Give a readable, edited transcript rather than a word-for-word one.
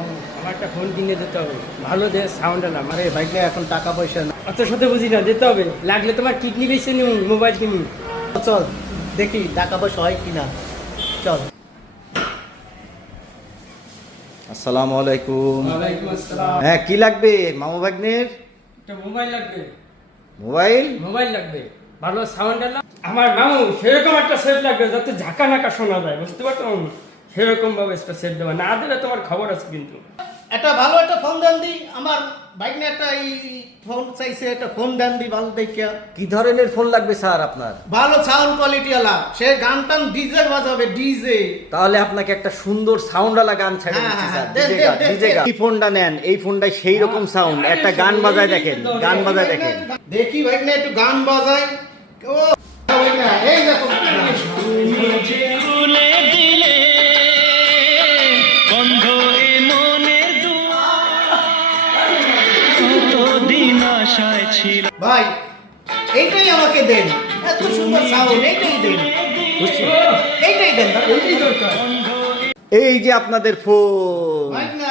আমার একটা ফোন কিনে দিতে হবে, ভালো যে সাউন্ড এলাম। আরে ভাই না, এখন টাকা পয়সা না। অত সাথে বুঝি না, দিতে হবে। লাগলে তোমার কিডনি বেশি নিউ, মোবাইল কিনি। চল দেখি টাকা পয়সা হয় কিনা, চল। আসসালামু আলাইকুম। ওয়ালাইকুম আসসালাম। হ্যাঁ, কি লাগবে মামা ভাগ্নের? একটা মোবাইল লাগবে। মোবাইল লাগবে, ভালো সাউন্ড এলাম। আমার মামু সেরকম একটা সেট লাগবে যাতে ঝাঁকা নাকা শোনা যায়, বুঝতে পারছো? সেরকম ভাবে একটা সেট দেওয়া, না দিলে তোমার খবর আছে কিন্তু। একটা ভালো একটা ফোন দেন দি, আমার ভাগ্নে একটা এই ফোন চাইছে, একটা ফোন দেন দি ভালো দেখিয়া। কি ধরনের ফোন লাগবে স্যার আপনার? ভালো সাউন্ড কোয়ালিটি वाला, সে গান টান ডিজে বাজাবে, ডিজে। তাহলে আপনাকে একটা সুন্দর সাউন্ডওয়ালা গান ছেড়ে হ্যাঁ, দিচ্ছি হ্যাঁ, স্যার। দে, ডিজে গান। এই ফোনটা নেন, এই ফোনটাই সেই রকম সাউন্ড। একটা গান বাজায় দেখেন, গান বাজায় দেখেন। দেখি ভাগ্নে একটু গান বাজায়। ও ভাগ্নে, এই দেখো ভাই, এইটাই আমাকে দেন, এত সুন্দর সাউন্ড, এইটাই দেন, এইটাই দেন, এই দরকার। এই যে আপনাদের ফোন। ভাগ্নে